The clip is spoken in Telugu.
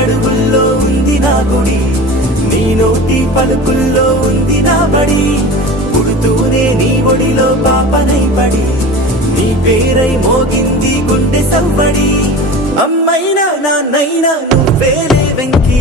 అడుగుల్లో ఉంది నా గుడి, నీ నోటి పలుకుల్లో ఉంది నా బడి. పుడుతూనే నీ ఒడిలో పాపనై పడి, నీ పేరై మోగింది గుండె సవ్వడి. అమ్మైనా నాన్నైనా నువ్వేలే వెంకి.